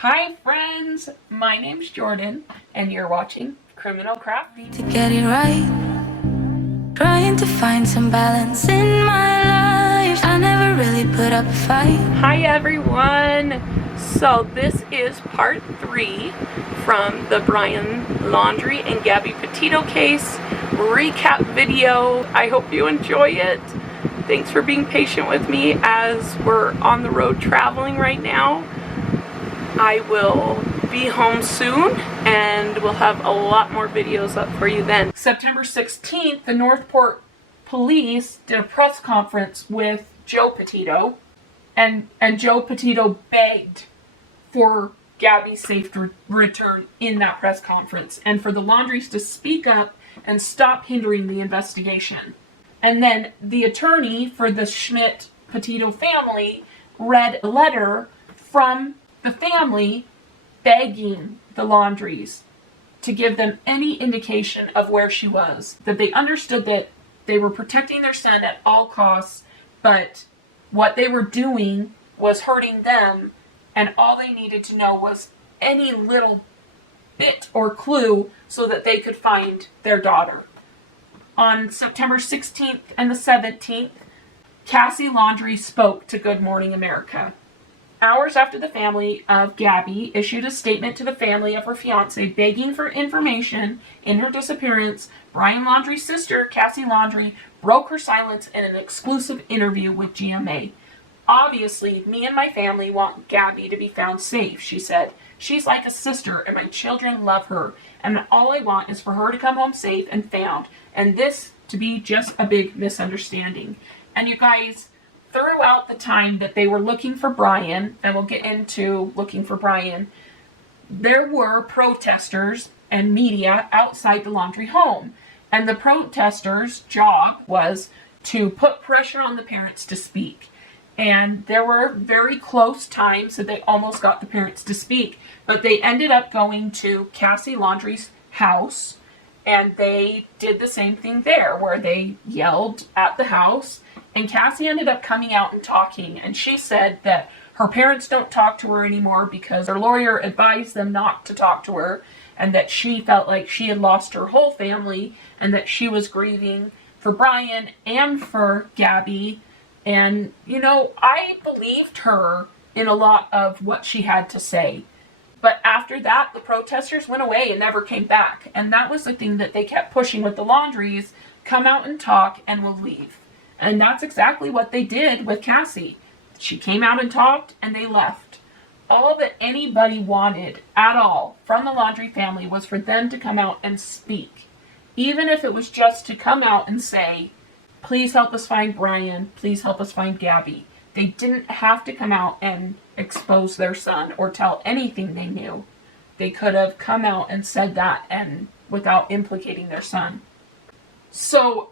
Hi friends, my name's Jordan and you're watching Criminal Crafty. To get it right, trying to find some balance in my life. I never really put up a fight. Hi everyone, so this is part 3 from the Brian Laundrie and Gabby Petito case recap video. I hope you enjoy it. Thanks for being patient with me as we're on the road traveling right now. I will be home soon and we'll have a lot more videos up for you then. September 16th, the Northport police did a press conference with Joe Petito, and Joe Petito begged for Gabby's safe return in that press conference and for the Laundries to speak up and stop hindering the investigation. And then the attorney for the Schmidt Petito family read a letter from the family begging the Laundries to give them any indication of where she was. That they understood that they were protecting their son at all costs, but what they were doing was hurting them, and all they needed to know was any little bit or clue so that they could find their daughter. On September 16th and the 17th, Cassie Laundrie spoke to Good Morning America. Hours after the family of Gabby issued a statement to the family of her fiance begging for information in her disappearance, Brian Laundrie's sister, Cassie Laundrie, broke her silence in an exclusive interview with GMA. Obviously, me and my family want Gabby to be found safe, she said. She's like a sister and my children love her, and all I want is for her to come home safe and found, and this to be just a big misunderstanding. And you guys, throughout the time that they were looking for Brian, and we'll get into looking for Brian, there were protesters and media outside the Laundrie home. And the protesters' job was to put pressure on the parents to speak. And there were very close times that they almost got the parents to speak, but they ended up going to Cassie Laundrie's house, and they did the same thing there, where they yelled at the house. And Cassie ended up coming out and talking, and she said that her parents don't talk to her anymore because her lawyer advised them not to talk to her, and that she felt like she had lost her whole family, and that she was grieving for Brian and for Gabby. And, you know, I believed her in a lot of what she had to say. But after that, the protesters went away and never came back. And that was the thing that they kept pushing with the Laundries: come out and talk and we'll leave. And that's exactly what they did with Cassie. She came out and talked, and they left. All that anybody wanted at all from the Laundrie family was for them to come out and speak. Even if it was just to come out and say, please help us find Brian, please help us find Gabby. They didn't have to come out and expose their son or tell anything they knew. They could have come out and said that and without implicating their son. So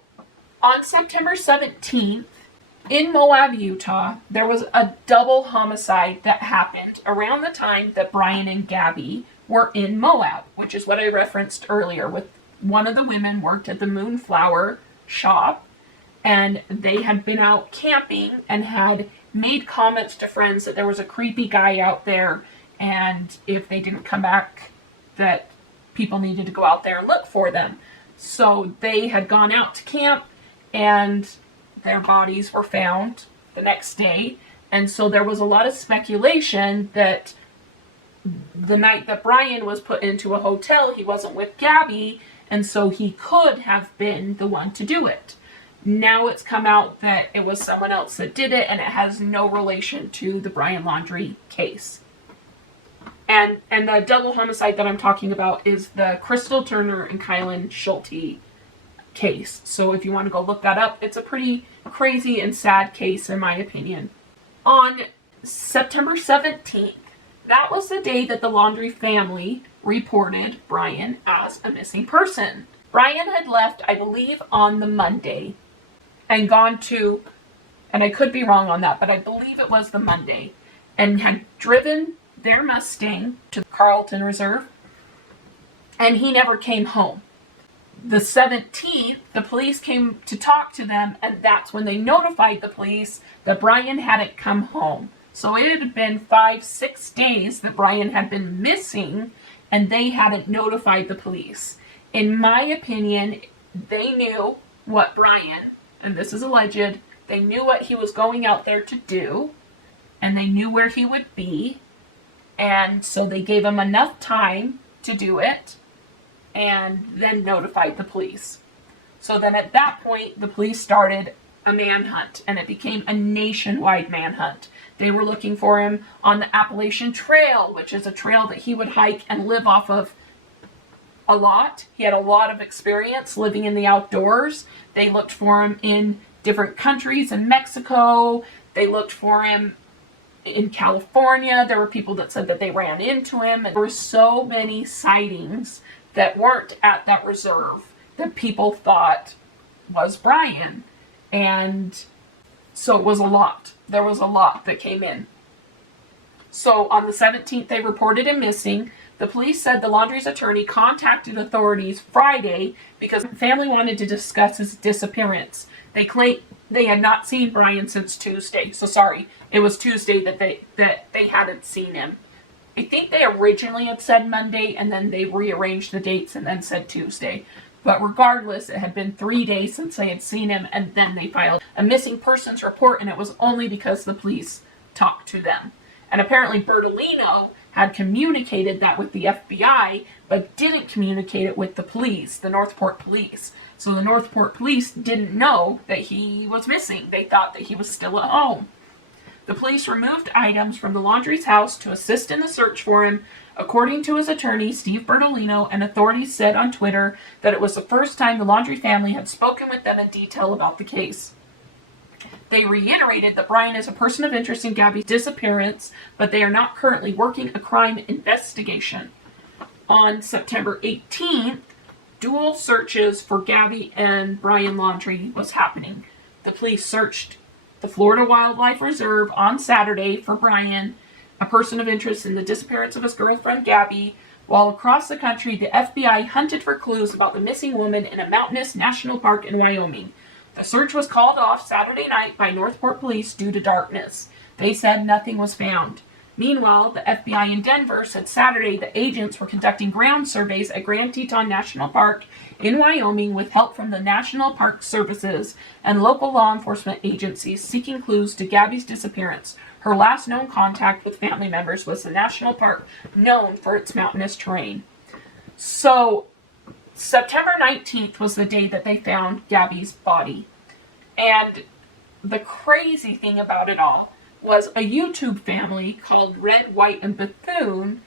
on September 17th, in Moab, Utah, there was a double homicide that happened around the time that Brian and Gabby were in Moab, which is what I referenced earlier. With one of the women worked at the Moonflower shop, and they had been out camping and had made comments to friends that there was a creepy guy out there, and if they didn't come back, that people needed to go out there and look for them. So they had gone out to camp, and their bodies were found the next day. And so there was a lot of speculation that the night that Brian was put into a hotel, he wasn't with Gabby, and so he could have been the one to do it. Now it's come out that it was someone else that did it, and it has no relation to the Brian Laundrie case. And the double homicide that I'm talking about is the Crystal Turner and Kylan Schulte case. So if you want to go look that up, it's a pretty crazy and sad case in my opinion. On September 17th, that was the day that the Laundrie family reported Brian as a missing person. Brian had left, I believe, on the Monday and gone to, and I could be wrong on that, but I believe it was the Monday, and had driven their Mustang to the Carlton Reserve, and he never came home. The 17th, the police came to talk to them, and that's when they notified the police that Brian hadn't come home. So it had been 5-6 days that Brian had been missing, and they hadn't notified the police. In my opinion, they knew what Brian, and this is alleged, they knew what he was going out there to do, and they knew where he would be, and so they gave him enough time to do it, and then notified the police. So then at that point, the police started a manhunt, and it became a nationwide manhunt. They were looking for him on the Appalachian Trail, which is a trail that he would hike and live off of a lot. He had a lot of experience living in the outdoors. They looked for him in different countries, in Mexico. They looked for him in California. There were people that said that they ran into him. There were so many sightings that weren't at that reserve that people thought was Brian. And so it was a lot. There was a lot that came in. So on the 17th, they reported him missing. The police said the Laundrie's attorney contacted authorities Friday because the family wanted to discuss his disappearance. They claimed they had not seen Brian since Tuesday. So sorry, it was Tuesday that they hadn't seen him. I think they originally had said Monday, and then they rearranged the dates and then said Tuesday. But regardless, it had been 3 days since they had seen him, and then they filed a missing persons report, and it was only because the police talked to them. And apparently Bertolino had communicated that with the FBI, but didn't communicate it with the police, the Northport police. So the Northport police didn't know that he was missing. They thought that he was still at home. The police removed items from the Laundrie's house to assist in the search for him. According to his attorney, Steve Bertolino, and authorities said on Twitter that it was the first time the Laundrie family had spoken with them in detail about the case. They reiterated that Brian is a person of interest in Gabby's disappearance, but they are not currently working a crime investigation. On September 18th, dual searches for Gabby and Brian Laundrie was happening. The police searched the Florida Wildlife Reserve on Saturday for Brian, a person of interest in the disappearance of his girlfriend Gabby, while across the country the FBI hunted for clues about the missing woman in a mountainous national park in Wyoming. The search was called off Saturday night by Northport police due to darkness. They said nothing was found. Meanwhile, the FBI in Denver said Saturday the agents were conducting ground surveys at Grand Teton National Park in Wyoming with help from the National Park Services and local law enforcement agencies seeking clues to Gabby's disappearance. Her last known contact with family members was the national park known for its mountainous terrain. So, September 19th was the day that they found Gabby's body. And the crazy thing about it all was a YouTube family called Red, White, and Bethune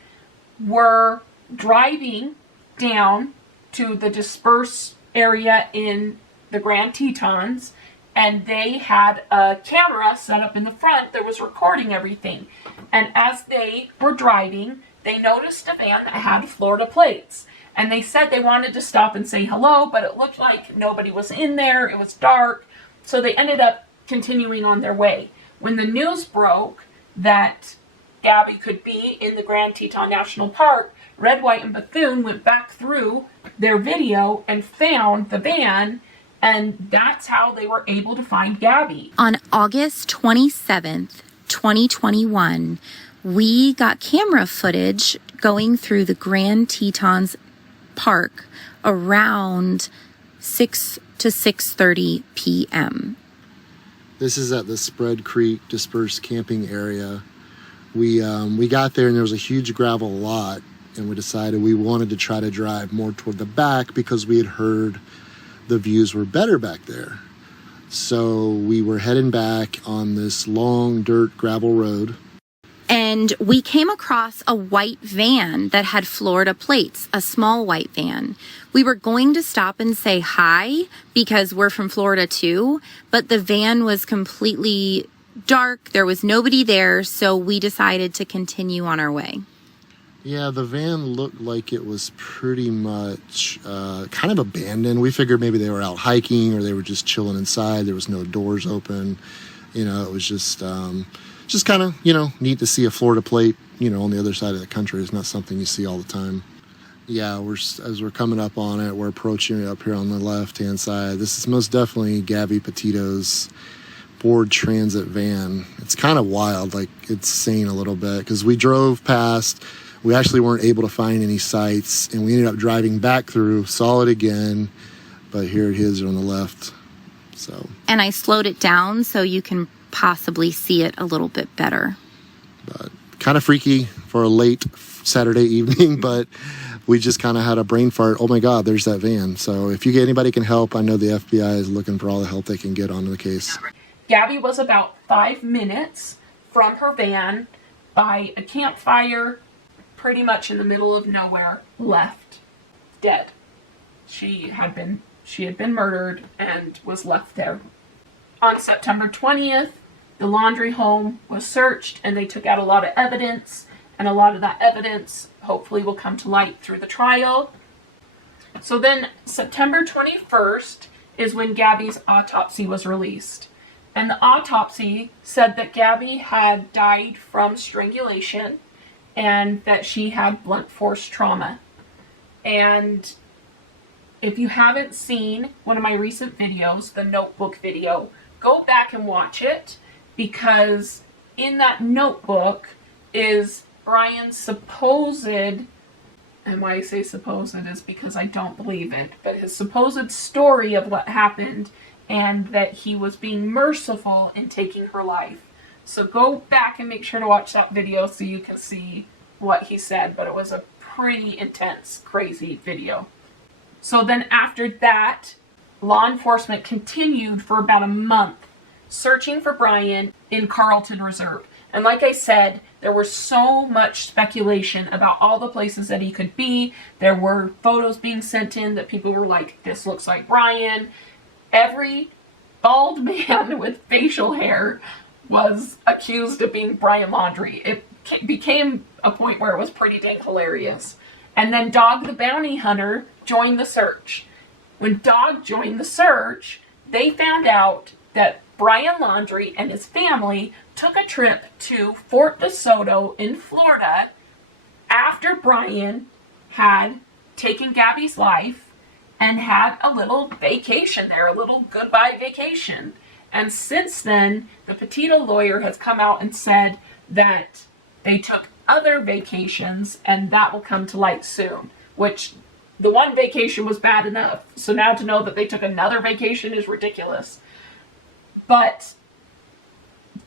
were driving down to the dispersed area in the Grand Tetons, and they had a camera set up in the front that was recording everything. And as they were driving, they noticed a van that had Florida plates. And they said they wanted to stop and say hello, but it looked like nobody was in there. It was dark. So they ended up continuing on their way. When the news broke that Gabby could be in the Grand Teton National Park, Red, White, and Bethune went back through their video and found the van, and that's how they were able to find Gabby. On August 27th, 2021, we got camera footage going through the Grand Tetons Park around 6 to 6:30 p.m. This is at the Spread Creek dispersed camping area. We got there and there was a huge gravel lot, and we decided we wanted to try to drive more toward the back because we had heard the views were better back there. So we were heading back on this long dirt gravel road. And we came across a white van that had Florida plates, a small white van. We were going to stop and say hi because we're from Florida too, but the van was completely dark. There was nobody there, so we decided to continue on our way. Yeah, the van looked like it was pretty much kind of abandoned. We figured maybe they were out hiking or they were just chilling inside. There was no doors open. You know, it was just kind of, neat to see a Florida plate, on the other side of the country. It's not something you see all the time. Yeah, as we're coming up on it, we're approaching it up here on the left-hand side. This is most definitely Gabby Petito's Ford Transit van. It's kind of wild, like it's insane a little bit, because we drove past, we actually weren't able to find any sights, and we ended up driving back through, saw it again, but here it is on the left. So. And I slowed it down so you can possibly see it a little bit better. But kind of freaky for a late Saturday evening, but we just kind of had a brain fart. Oh my God, there's that van. So if anybody can help, I know the FBI is looking for all the help they can get onto the case. Gabby was about 5 minutes from her van by a campfire, pretty much in the middle of nowhere, left dead. She had been murdered and was left there. On September 20th, the Laundrie home was searched and they took out a lot of evidence, and a lot of that evidence hopefully will come to light through the trial. So then September 21st is when Gabby's autopsy was released. And the autopsy said that Gabby had died from strangulation and that she had blunt force trauma. And if you haven't seen one of my recent videos, the notebook video, go back and watch it, because in that notebook is Brian's supposed, and why I say supposed is because I don't believe it, but his supposed story of what happened, and that he was being merciful in taking her life. So go back and make sure to watch that video so you can see what he said, but it was a pretty intense, crazy video. So then after that, law enforcement continued for about a month searching for Brian in Carlton Reserve. And like I said, there was so much speculation about all the places that he could be. There were photos being sent in that people were like, this looks like Brian. Every bald man with facial hair was accused of being Brian Laundrie. It became a point where it was pretty dang hilarious. And then Dog the Bounty Hunter joined the search. When Dog joined the search, they found out that Brian Laundrie and his family took a trip to Fort DeSoto in Florida after Brian had taken Gabby's life and had a little vacation there, a little goodbye vacation. And since then, the Petito lawyer has come out and said that they took other vacations and that will come to light soon, which the one vacation was bad enough. So now to know that they took another vacation is ridiculous. But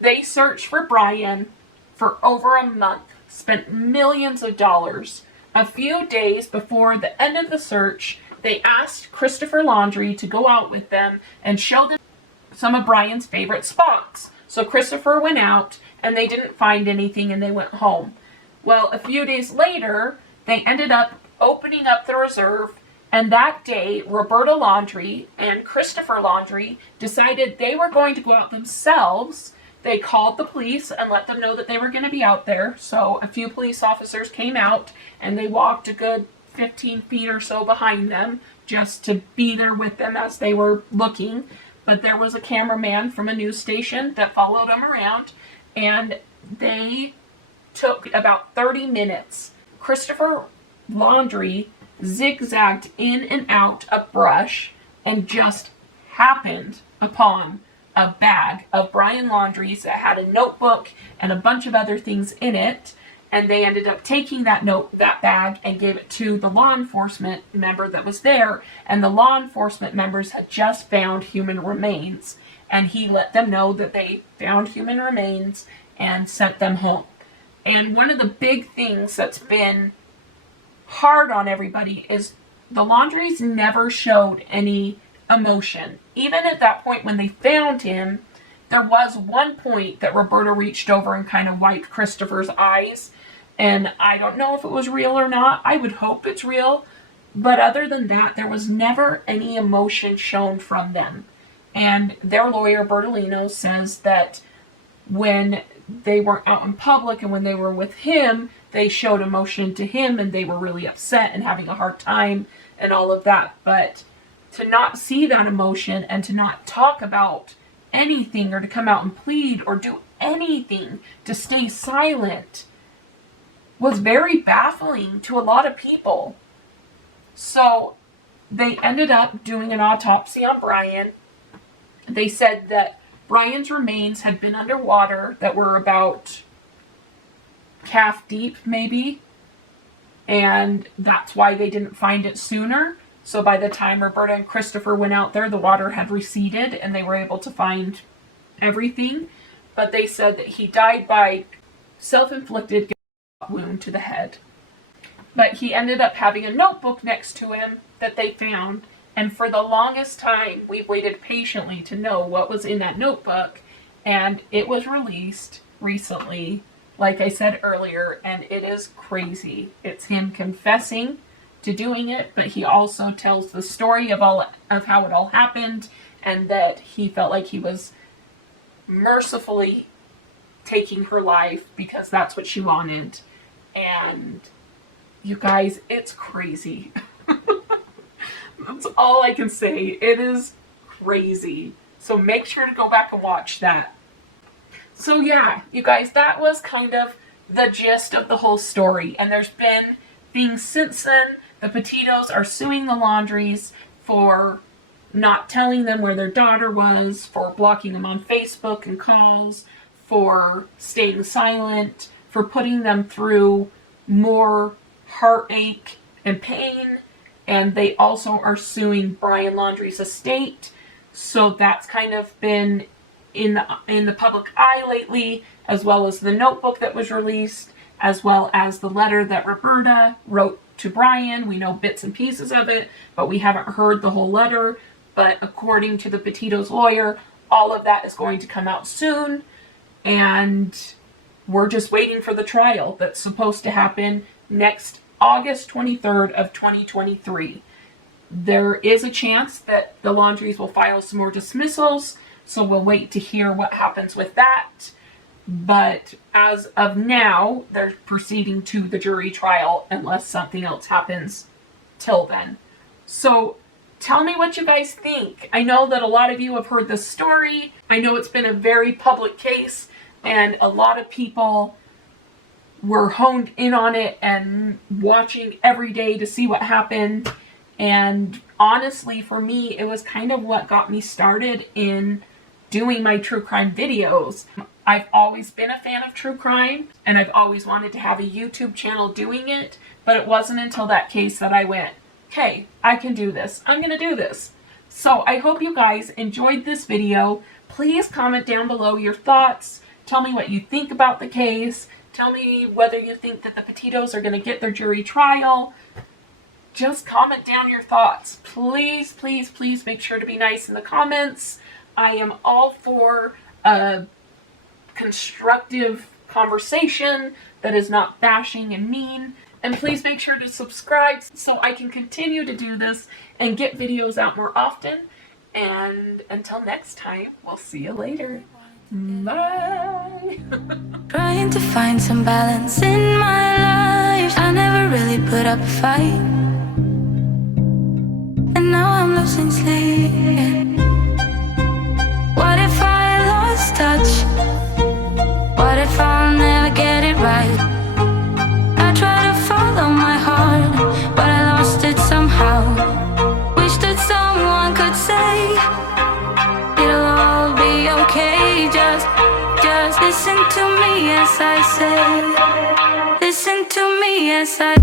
they searched for Brian for over a month, spent millions of dollars. A few days before the end of the search, they asked Christopher Laundrie to go out with them and show them some of Brian's favorite spots. So Christopher went out and they didn't find anything and they went home. Well, a few days later, they ended up opening up the reserve, and that day, Roberta Laundrie and Christopher Laundrie decided they were going to go out themselves. They called the police and let them know that they were going to be out there. So a few police officers came out and they walked a good 15 feet or so behind them just to be there with them as they were looking. But there was a cameraman from a news station that followed them around, and they took about 30 minutes. Christopher Laundrie zigzagged in and out of brush and just happened upon a bag of Brian Laundrie's that had a notebook and a bunch of other things in it. And they ended up taking that bag and gave it to the law enforcement member that was there. And the law enforcement members had just found human remains. And he let them know that they found human remains and sent them home. And one of the big things that's been hard on everybody is the Laundries never showed any emotion. Even at that point when they found him, there was one point that Roberta reached over and kind of wiped Christopher's eyes. And I don't know if it was real or not. I would hope it's real. But other than that, there was never any emotion shown from them. And their lawyer, Bertolino, says that when they were out in public and when they were with him, they showed emotion to him and they were really upset and having a hard time and all of that. But to not see that emotion and to not talk about anything or to come out and plead or do anything, to stay silent, was very baffling to a lot of people. So they ended up doing an autopsy on Brian. They said that Brian's remains had been underwater that were about calf deep, maybe. And that's why they didn't find it sooner. So by the time Roberta and Christopher went out there, the water had receded and they were able to find everything. But they said that he died by self-inflicted wound to the head. But he ended up having a notebook next to him that they found. And for the longest time, we waited patiently to know what was in that notebook. And it was released recently, like I said earlier, and it is crazy. It's him confessing to doing it, but he also tells the story of how it all happened, and that he felt like he was mercifully taking her life because that's what she wanted. And you guys, it's crazy. That's all I can say. It is crazy. So make sure to go back and watch that. So yeah, you guys, that was kind of the gist of the whole story. And there's been things since then. The Petitos are suing the Laundries for not telling them where their daughter was, for blocking them on Facebook and calls, for staying silent, for putting them through more heartache and pain. And they also are suing Brian Laundrie's estate. So that's kind of been in the public eye lately, as well as the notebook that was released, as well as the letter that Roberta wrote to Brian. We know bits and pieces of it, but we haven't heard the whole letter. But according to the Petito's lawyer, all of that is going to come out soon. And we're just waiting for the trial that's supposed to happen next August 23rd of 2023. There is a chance that the Laundries will file some more dismissals, so we'll wait to hear what happens with that. But as of now, they're proceeding to the jury trial unless something else happens till then. So tell me what you guys think. I know that a lot of you have heard this story. I know it's been a very public case, and a lot of people were honed in on it and watching every day to see what happened. And honestly, for me, it was kind of what got me started in doing my true crime videos. I've always been a fan of true crime, and I've always wanted to have a YouTube channel doing it, but it wasn't until that case that I went, okay, I can do this. I'm going to do this. So I hope you guys enjoyed this video. Please comment down below your thoughts. Tell me what you think about the case. Tell me whether you think that the Petitos are going to get their jury trial. Just comment down your thoughts. Please, please, please make sure to be nice in the comments. I am all for a constructive conversation that is not bashing and mean. And please make sure to subscribe so I can continue to do this and get videos out more often. And until next time, we'll see you later. Bye. Trying to find some balance in my life. I never really put up a fight, and now I'm losing sleep. What if I lost touch? What if I'll never get it right? I try to follow my heart, but I lost it somehow. Wish that someone could say it'll all be okay. Just listen to me as I say. Listen to me as I